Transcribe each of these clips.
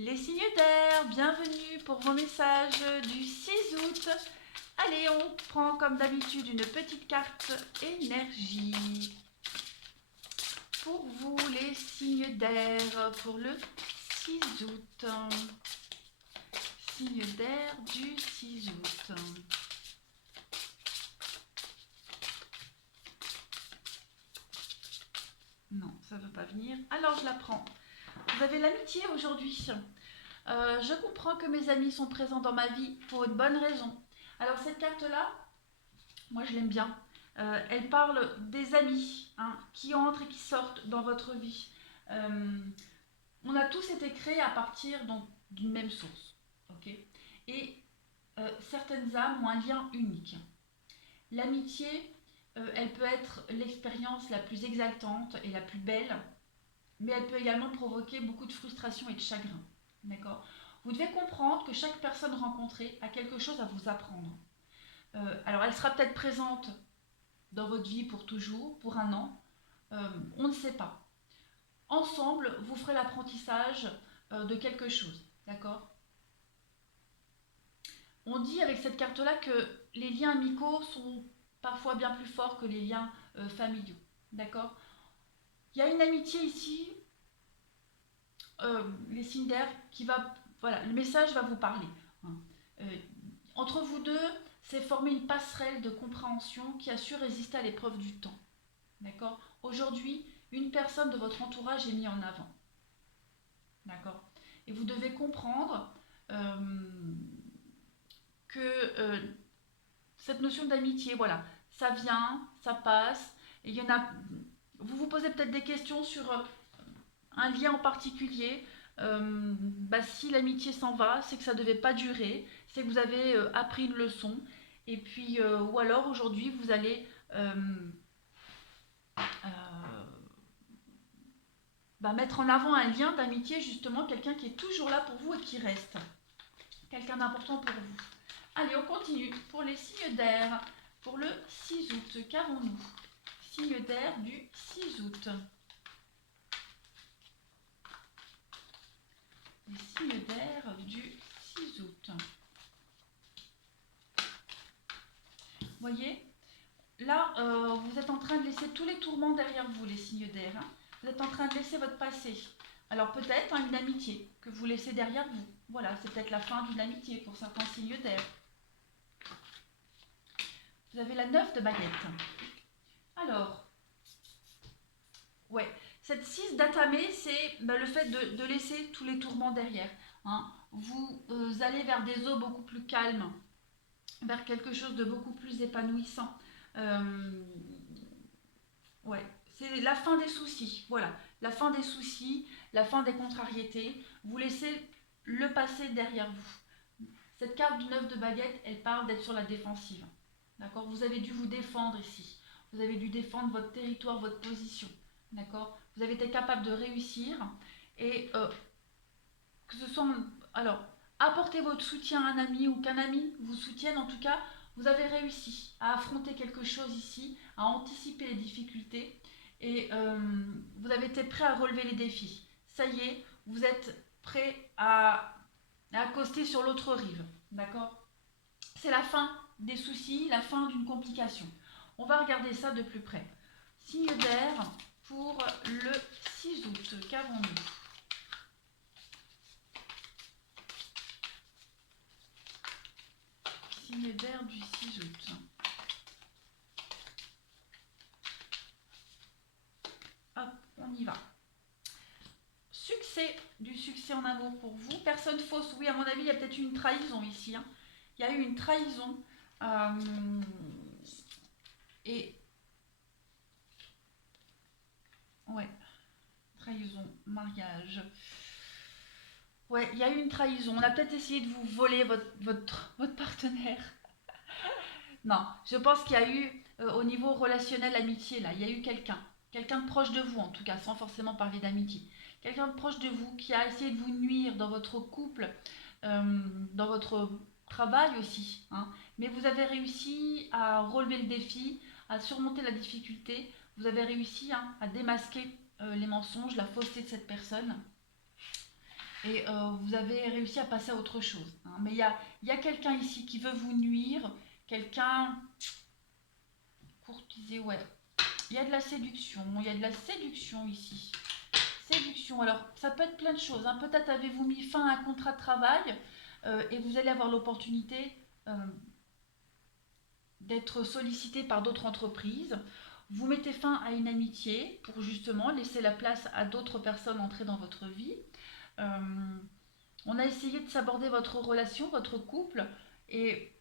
Les signes d'air, bienvenue pour vos messages du 6 août. Allez, on prend comme d'habitude une petite carte énergie. Pour vous, les signes d'air pour le 6 août. Signe d'air du 6 août. Non, ça ne veut pas venir. Alors, je la prends. Vous avez l'amitié aujourd'hui. Je comprends que mes amis sont présents dans ma vie pour une bonne raison. Alors, cette carte-là, moi, je l'aime bien. Elle parle des amis qui entrent et qui sortent dans votre vie. On a tous été créés à partir d'une même source. Okay, et certaines âmes ont un lien unique. L'amitié, elle peut être l'expérience la plus exaltante et la plus belle, mais elle peut également provoquer beaucoup de frustration et de chagrin. D'accord ? Vous devez comprendre que chaque personne rencontrée a quelque chose à vous apprendre. Alors, elle sera peut-être présente dans votre vie pour toujours, pour un an, on ne sait pas. Ensemble, vous ferez l'apprentissage de quelque chose. D'accord ? On dit avec cette carte-là que les liens amicaux sont parfois bien plus forts que les liens familiaux. D'accord ? Il y a une amitié ici, les signes d'air, qui va... Voilà, le message va vous parler. Entre vous deux, c'est former une passerelle de compréhension qui a su résister à l'épreuve du temps. D'accord ? Aujourd'hui, une personne de votre entourage est mise en avant. D'accord ? Et vous devez comprendre que cette notion d'amitié, voilà, ça vient, ça passe. Et il y en a. Vous vous posez peut-être des questions sur un lien en particulier. Si l'amitié s'en va, c'est que ça ne devait pas durer, c'est que vous avez appris une leçon. Et puis, ou alors aujourd'hui, vous allez mettre en avant un lien d'amitié, justement, quelqu'un qui est toujours là pour vous et qui reste. Quelqu'un d'important pour vous. Allez, on continue pour les signes d'air. Pour le 6 août, qu'avons-nous? Signe d'air du 6 août. Les signes d'air du 6 août. Voyez, là, vous êtes en train de laisser tous les tourments derrière vous, les signes d'air. Vous êtes en train de laisser votre passé. Alors peut-être une amitié que vous laissez derrière vous. Voilà, c'est peut-être la fin d'une amitié pour certains signes d'air. Vous avez la 9 de baguette. Alors, ouais, cette 6 d'atamé, c'est le fait de laisser tous les tourments derrière. Vous allez vers des eaux beaucoup plus calmes, vers quelque chose de beaucoup plus épanouissant. Ouais, c'est la fin des soucis. Voilà, la fin des soucis, la fin des contrariétés. Vous laissez le passé derrière vous. Cette carte du 9 de baguette, elle parle d'être sur la défensive. D'accord ? Vous avez dû vous défendre ici. Vous avez dû défendre votre territoire, votre position. D'accord ? Vous avez été capable de réussir et que ce soit... Alors, apporter votre soutien à un ami ou qu'un ami vous soutienne, en tout cas, vous avez réussi à affronter quelque chose ici, à anticiper les difficultés et vous avez été prêt à relever les défis. Ça y est, vous êtes prêt à accoster sur l'autre rive. D'accord ? C'est la fin des soucis, la fin d'une complication. On va regarder ça de plus près. Signe d'air pour le 6 août. Qu'avons-nous ? Signe d'air du 6 août. Hop, on y va. Succès, du succès en amour pour vous. Personne fausse, oui, à mon avis, il y a peut-être eu une trahison ici. Il y a eu une trahison. Et... Ouais, trahison, mariage. Ouais, il y a eu une trahison. On a peut-être essayé de vous voler votre partenaire. Non, je pense qu'il y a eu, au niveau relationnel, amitié, là, il y a eu quelqu'un de proche de vous, en tout cas, sans forcément parler d'amitié. Quelqu'un de proche de vous qui a essayé de vous nuire dans votre couple, dans votre travail aussi. Mais vous avez réussi à relever le défi, à surmonter la difficulté. Vous avez réussi à démasquer les mensonges, la fausseté de cette personne. et vous avez réussi à passer à autre chose, hein. Mais il y a quelqu'un ici qui veut vous nuire, quelqu'un courtisé, ouais. Il y a de la séduction, il y a de la séduction ici. Séduction, alors ça peut être plein de choses, hein. Peut-être avez-vous mis fin à un contrat de travail et vous allez avoir l'opportunité d'être sollicité par d'autres entreprises. Vous mettez fin à une amitié pour justement laisser la place à d'autres personnes entrer dans votre vie. Euh, on a essayé de s'aborder votre relation, votre couple, et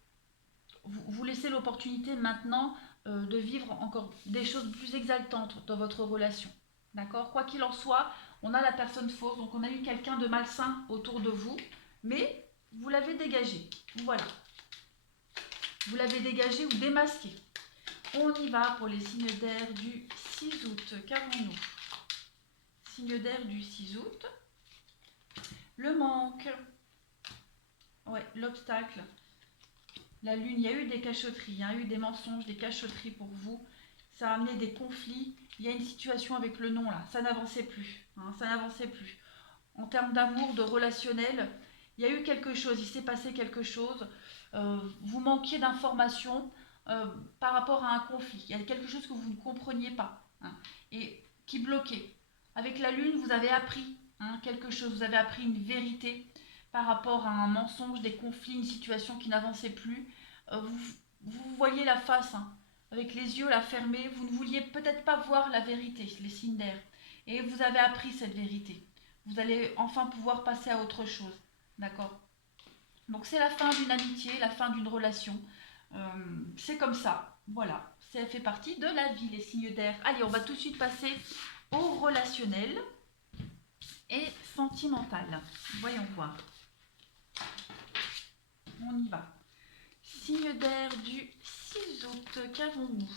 vous laissez l'opportunité maintenant de vivre encore des choses plus exaltantes dans votre relation. D'accord? Quoi qu'il en soit, on a la personne fausse, donc on a eu quelqu'un de malsain autour de vous, mais vous l'avez dégagé. Voilà. Vous l'avez dégagé ou démasqué. On y va pour les signes d'air du 6 août. Qu'avons-nous? Signe d'air du 6 août. Le manque. Ouais, l'obstacle. La lune, il y a eu des cachotteries, il y a eu des mensonges, des cachotteries pour vous. Ça a amené des conflits. Il y a une situation avec le non là. Ça n'avançait plus. Hein, ça n'avançait plus. En termes d'amour, de relationnel, il y a eu quelque chose, il s'est passé quelque chose. Vous manquiez d'informations par rapport à un conflit. Il y a quelque chose que vous ne compreniez pas, hein, et qui bloquait. Avec la lune, vous avez appris, hein, quelque chose, vous avez appris une vérité par rapport à un mensonge, des conflits, une situation qui n'avançait plus. Vous voyez la face, hein, avec les yeux là fermés, vous ne vouliez peut-être pas voir la vérité, les signes d'air. Et vous avez appris cette vérité. Vous allez enfin pouvoir passer à autre chose. D'accord? Donc c'est la fin d'une amitié, la fin d'une relation. C'est comme ça. Voilà. Ça fait partie de la vie, les signes d'air. Allez, on va tout de suite passer au relationnel et sentimental. Voyons voir. On y va. Signe d'air du 6 août. Qu'avons-nous?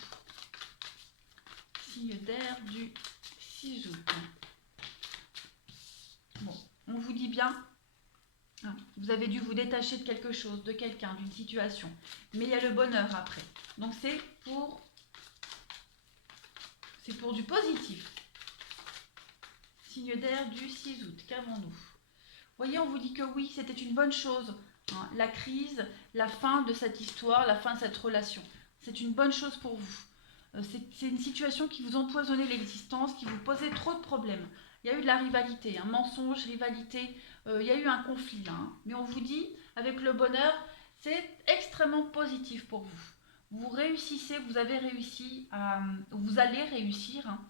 Signe d'air du 6 août. Bon, on vous dit bien, hein, vous avez dû vous détacher de quelque chose, de quelqu'un, d'une situation. Mais il y a le bonheur après. Donc c'est pour du positif. Signe d'air du 6 août. Qu'avons-nous? Voyez, on vous dit que oui, c'était une bonne chose, hein. La crise, la fin de cette histoire, la fin de cette relation. C'est une bonne chose pour vous. C'est une situation qui vous empoisonnait l'existence, qui vous posait trop de problèmes. Il y a eu de la rivalité, un mensonge, rivalité, il y a eu un conflit là, hein. Mais on vous dit, avec le bonheur, c'est extrêmement positif pour vous. Vous réussissez, vous avez réussi, vous allez réussir, hein,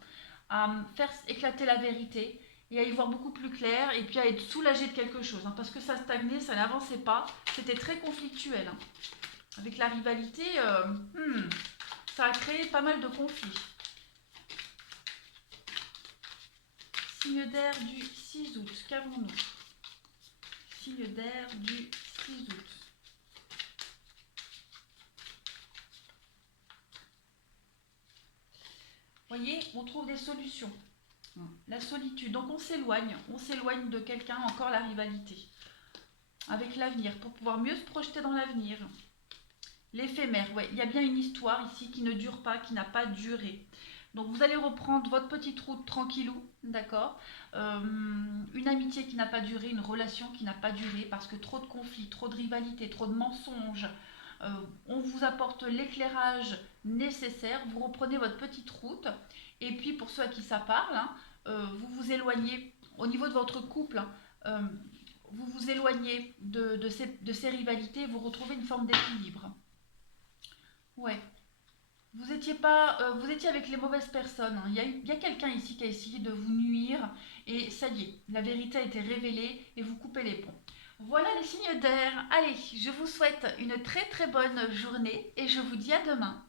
à faire éclater la vérité et à y voir beaucoup plus clair et puis à être soulagé de quelque chose, hein, parce que ça stagnait, ça n'avançait pas, c'était très conflictuel, hein. Avec la rivalité, ça a créé pas mal de conflits. Signe d'air du 6 août, qu'avons-nous? Signe d'air du 6 août. Voyez, on trouve des solutions. La solitude, donc on s'éloigne de quelqu'un, encore la rivalité. Avec l'avenir, pour pouvoir mieux se projeter dans l'avenir. L'éphémère, ouais, il y a bien une histoire ici qui ne dure pas, qui n'a pas duré. Donc vous allez reprendre votre petite route tranquillou, d'accord, une amitié qui n'a pas duré, une relation qui n'a pas duré, parce que trop de conflits, trop de rivalité, trop de mensonges. On vous apporte l'éclairage nécessaire, vous reprenez votre petite route, et puis pour ceux à qui ça parle, hein, vous vous éloignez au niveau de votre couple, hein, vous vous éloignez de ces rivalités, vous retrouvez une forme d'équilibre. Ouais. Vous étiez avec les mauvaises personnes, hein. Il y a quelqu'un ici qui a essayé de vous nuire et ça y est, la vérité a été révélée et vous coupez les ponts. Voilà les signes d'air. Allez, je vous souhaite une très très bonne journée et je vous dis à demain.